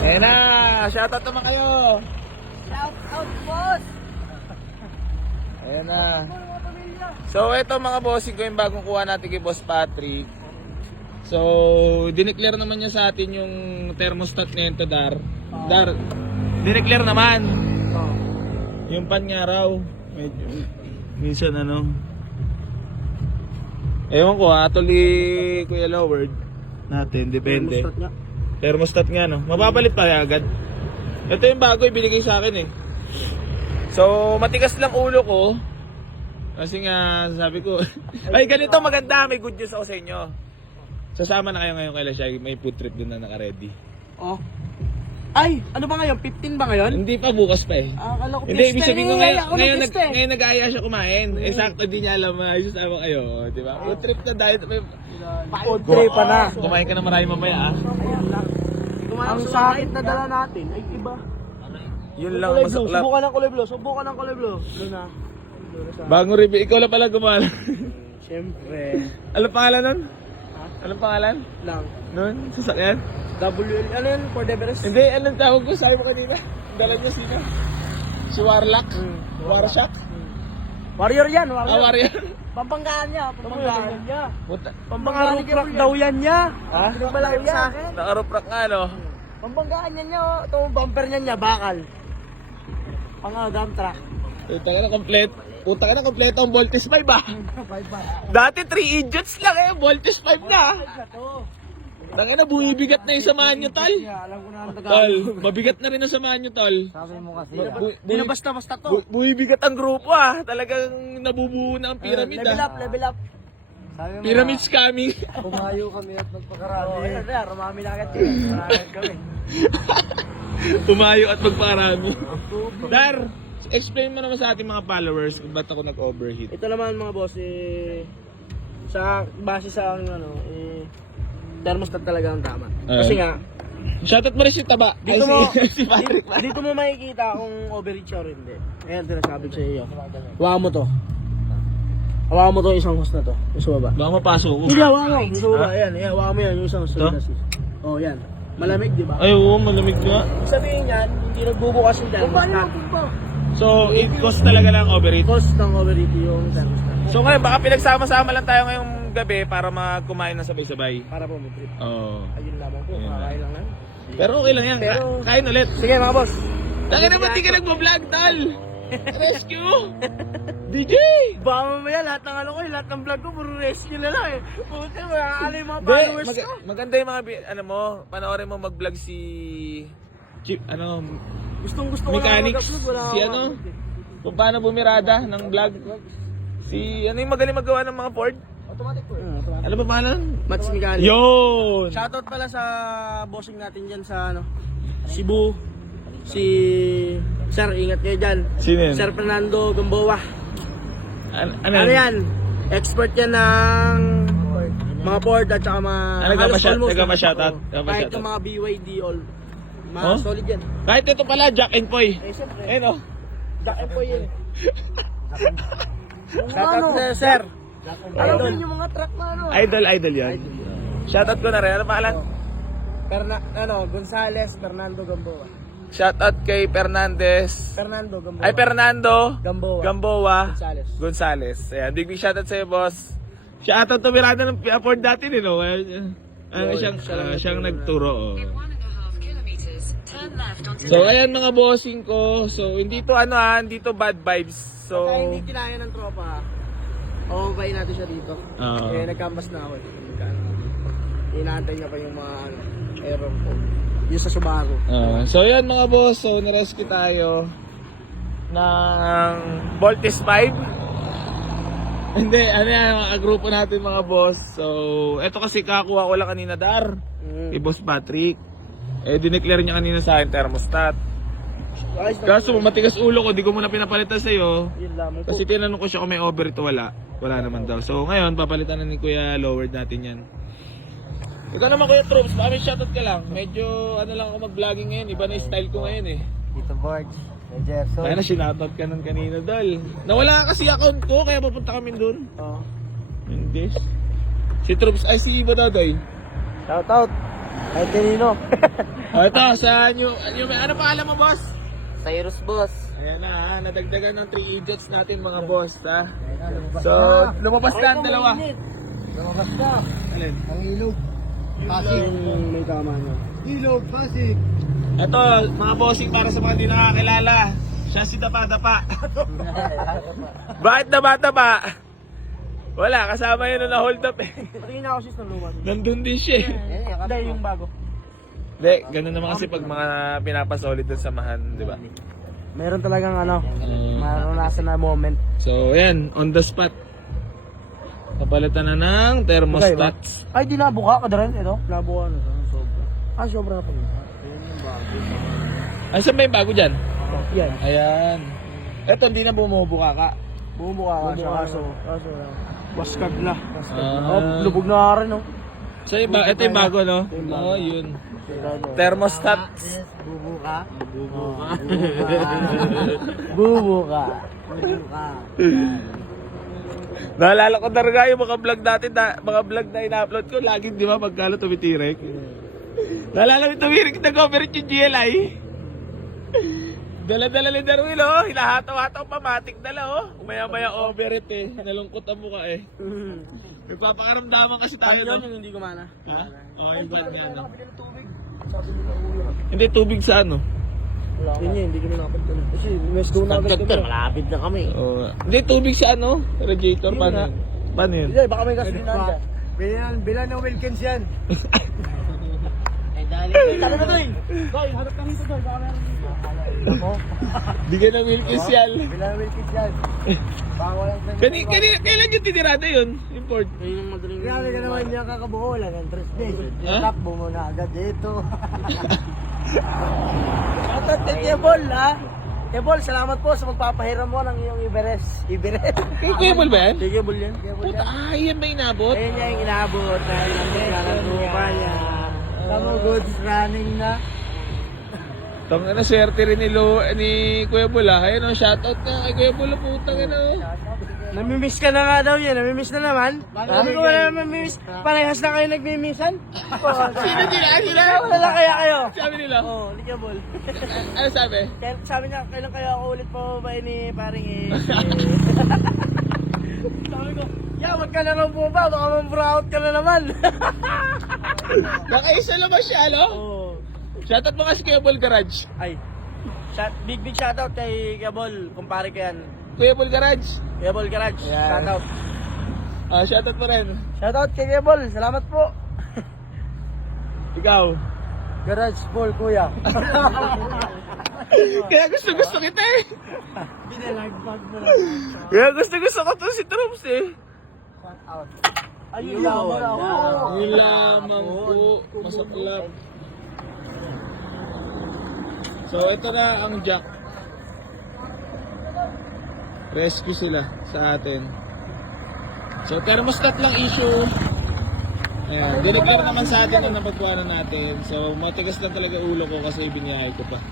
Ayan na, shoutout naman kayo. Shout out, boss! Ayan na. So ito mga bossing ko yung bagong kuha natin kay Boss Patrick. So dineclare naman niya sa atin yung thermostat nito, Dar. Dar, dineclare naman. Yung pan nga raw. Medyo, minsan ano. Ewan ko ha, tuloy Kuya Loward natin, depende. Thermostat nga no. Mababalit pa agad. Ito yung bago ibinigay sa akin eh. So matigas lang ulo ko. Kasi nga sabi ko, ay ganito maganda, may good news ako sa inyo. Sasama na kayo ngayon kay Lashay, may food trip din na naka-ready. Oh. Ay, ano ba ngayon? 15 ba ngayon? Hindi pa, bukas pa eh. Akala ko Hindi, ibig sabihin ko ngayon nag nag-aaya siya kumain. Eh sakto di niya alam na ayos sama kayo, di ba? Food trip na dahil may Food trip pa na. kumain ka na marami mamaya ah. Ang sakit na dala natin ay iba. Yun lang Kulay blue, masaklap. subukan ng kulay blue. Subukan ng kulay blue. Blue na. Bagong review, ikaw lang pala gumawa. Siyempre. Anong pangalan nun? Anong pangalan? Lang. Nun? Sasakyan? WL, ano yun? For Everest? Hindi, anong tawag ko? Sabi mo kanina? Dala niya sino? Si Warlock? Warshock? Warrior yan, warrior. Ah, Warrior? Pampanggaan niya, pampanggaan niya. Puta. Pampanggaan daw yan niya. Ha? Pinagbalak sa akin. Nakaruprak nga no? Pampanggaan niya, oh. Ito bumper niya, bakal. Dump truck. Puta ka na kompleto. Puta ka na kompleto ang Voltes 5 ah. Bye bye. Dati 3 idiots lang eh, Voltes 5 na. Tangina, bumibigat na yung samahan nyo, tol. Alam ko na ang Tol, mabigat na rin ang samahan nyo, tol. Sabi mo kasi. Hindi na basta-basta to. Bumibigat ang grupo ah. Talagang nabubuo na ang pyramid Level ah. up, level up. Sabi mo Pyramid's coming. Pumayo kami at magpakarami. Oo, ayun na, rumami na agad yun. Marami kami. Tumayo at magparami. Dar, explain mo naman sa ating mga followers kung ba't ako nag-overheat. Ito naman mga boss, sa base sa thermostat talaga ang tama. Kasi nga, shoutout mo rin si Taba. dito mo, si Patrick. dito mo makikita kung overreach or hindi. Ayan, sinasabi ko sa iyo. Hawakan mo to. Hawakan mo to isang host na to. Yung sa baba. Baka mapasok ko. Hindi, hawakan mo. Yung sa baba, ayan. Ayan, hawakan mo yan. Yung isang host na Ito? Oh, yan. Malamig, di ba? Ay, oo, malamig nga. Ibig sabihin yan, hindi nagbubukas yung thermostat. So, it cost talaga lang overheat. Cost ng overheat yung thermostat. So, ngayon, baka pinagsama-sama lang tayo ngayong gabi para magkumain na sabay-sabay. Para po mag-trip. Oo. Ayun lamang po, Ayun kakain lang lang. Pero okay lang yan. Pero- Kain ulit. Sige mga boss. Tangin naman, di ka nagbablog, tal. Rescue! DJ! Baka mamaya lahat ng ano ko, lahat ng vlog ko, puro rescue na lang eh. Puti, makakala yung mga Hindi, followers ko. maganda yung mga, ano mo, panoorin mo mag-vlog si... Chip, ano, Gustong gusto ko lang mechanics, mag-upload, wala si akong ano, upload eh. kung paano bumirada ng vlog. Si, ano yung magaling magawa ng mga Ford? Automatic po eh. Ano ba pangalan? Mats Mechanic. Yun! Shoutout pala sa bossing natin dyan sa ano, Cebu. Si Sir, ingat kayo dyan. Sino yun? Sir Fernando Gamboa. Ano yan? Expert yan ng mga Ford at saka mga Nagpapa-shoutout. Kahit yung mga BYD all. Mga Oh? solid yan. Kahit ito pala, Jack and Poy. Eh siyempre, Ayun o. Jack and Poy yan. Shoutout na Sir. Alam mo yung mga truck na ano. Idol yan. Shoutout ko na rin. Ano pangalan? Gonzales Fernando Gamboa. Shoutout kay Fernandez. Fernando Gamboa. Ay, Fernando Gamboa. Gamboa Gonzales. Gonzales. Ayan, big shoutout sa'yo, boss. Shoutout to Miranda ng Ford dati din, no? Siyang nagturo, oh. So, ayan mga bossing ko. So, hindi to hindi to bad vibes. So, Kaya hindi kinaya ng tropa, okay natin siya dito. Nag-campus na ako. Inaantay niya pa yung mga error ko. Yung sa Subaru. so, ayan mga boss. So, narescue tayo ng Voltes 5. Hindi, ano yan, mga grupo natin mga boss. So, eto kasi kakuha ko lang kanina, Dar. Kay Boss Patrick. Dineclare niya kanina sa akin thermostat. Kaso matigas ulo ko, di ko muna pinapalitan sa'yo. Yun lamang po. Kasi tinanong ko siya kung may over ito, wala. Wala naman daw. So ngayon, papalitan na ni Kuya Loward natin yan. Ikaw naman Kuya Troops, baka may shoutout ka lang. Medyo ano lang ako mag-vlogging ngayon, iba na yung style ko ngayon eh. Dito Borge. Gerson. Kaya na sinoutout ka nun kanina, Dol. Nawala kasi account ko, kaya papunta kami dun. Oh. Hindi. Si Troops, ay si Ibo Dadoy. Shoutout. Kahit kanino. Ito, sa ano pangalan mo, boss? Cyrus boss. Ayan na, ha, nadagdagan ng 3 idiots natin mga boss, ha. So, lumabas na ang dalawa. Lumabas na. Alin? Ang ilog. Pasig. May tama nyo. Ilog, Pasig. Ito, mga bossing para sa mga di nakakilala. Siya si Dapa-Dapa. Bakit Dapa-Dapa? Wala, kasama yun na hold up eh. Patingin na ako sis ng lumas. Nandun din siya eh. Hindi, yung bago. Hindi, ganun naman kasi pag mga pinapasolid ng samahan, di ba? Meron talagang maranasan na moment. So, ayan, on the spot. Kapalitan na ng thermostats. Ay, di nabuka ka rin. Ito, nabuka na. Sobra. Sobra na pag. Ayan yung bago. Ay, saan ba yung bago dyan? Yan. Ayan. Ito, hindi na bumubuka ka. Bumubuka ka siya. Kaso baskag na. Ah. Lubog na rin, no? So, ito yung bago, no? Oo, yun. Thermostats. Bubuka. Bubuka. Bubuka. Bubuka. Naalala ko talaga yung mga vlog natin, mga vlog na ina-upload ko, laging di ba magkano tumitirik. Naalala ko tumirik na coverage yung GLI. Dala-dala ni Darwin, oh. Hinahataw-hataw pa, matik dala, oh. Umaya-maya overrep eh. Nalungkot ang mukha eh. Nagpapakaramdaman kasi tayo. Ano yun yung hindi gumana? Ha? Oh, yung ban nga, no? Hindi, tubig sa ano? Yun yun, hindi kami nakapagtan. Kasi mes go na agad kami. Malapit na kami. Oh, hindi, tubig sa ano? Radiator, paano yun? Paano yun? Hindi, baka may gasolina dyan. Bilan ng Wilkins yan. Ay, dali. Tala na doy. Doy, harap kami ito doy. Baka meron dito. Bigyan ng Wilkins yan. Bilan ng Wilkins yan. Baka walang Kailan yung titirada yun? Import? Ayun ang madaling. Grabe ka naman niya kakabuo. Wala ng 3 days. Ha? Takbo mo na agad dito. Atat kay Kebol, ha? Kebol, salamat po sa magpapahiram mo ng iyong Everest. Everest. Kay Kebol ba yan? Kay Kebol yan. Puta, yan ba inabot? Ayun niya yung inabot na ilang lupa niya. Tamo goods running na. Tong ano, swerte rin ni Kuya Bul, ha? Ayun, shoutout na kay Kuya Bul, putang ano. Namimiss ka na nga daw yan. Namimiss na naman. Sabi ko wala naman namimiss. Parehas na kayo nagmimissan. Sino nila? Sila? Wala na kaya kayo. Sabi nila? Oo, ni Kebol. Ano sabi? Sabi niya, kailan kaya ako ulit pababay ni paring Sabi ko, wag ka na raw po ba? Baka mam-brown ka na naman. Nakaisa lang ba siya, no? Oo. Shoutout mo kasi Kuya Bul Garage. Ay, big shoutout kay Kebol. Kumpare ko yan. Kuya Bul Garage. Kebol Garage, Ayan. shoutout. Shoutout mo rin. Shoutout kay Kebol, salamat po. Ikaw. Garage Ball, kuya. Kaya gusto kita eh. Binalagbag mo lang. Kaya gusto ko to si Troops eh. Shoutout. Ayun lamang ako. Yung lamang po. Masaklap. So ito na ang jack. Rescue sila sa atin. So thermostat lang issue. Ayan, dineclare naman sa atin ang napagkuhanan natin. So matigas lang talaga ulo ko kasi biniyahe ko pa.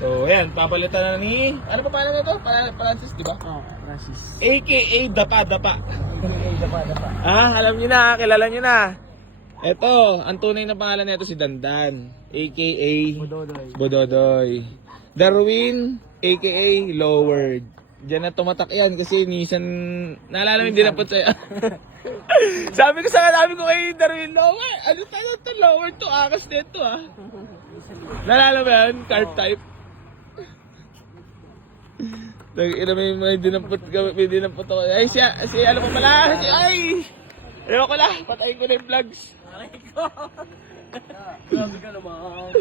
So ayan, papalitan na ni... Ano pa pala na ito? Francis, di ba? Oo, Francis. AKA Dapa-Dapa. Dapa. Alam niyo na, kilala niyo na. Ito, ang tunay na pangalan nito si Dandan, AKA Bododoy. Darwin, AKA Lowered. Diyan na tumatak yan kasi minsan, naalala mo yung dinapot sa'yo. sabi ko kay Darwin, Lowered, ano tayo ito, Lowered to, akas nito ah. Naalala mo yan, card type. May dinampot ako. Ay, si ano pa pala, ay! Ayoko na, patayin ko na yung vlogs. Grabe ka naman.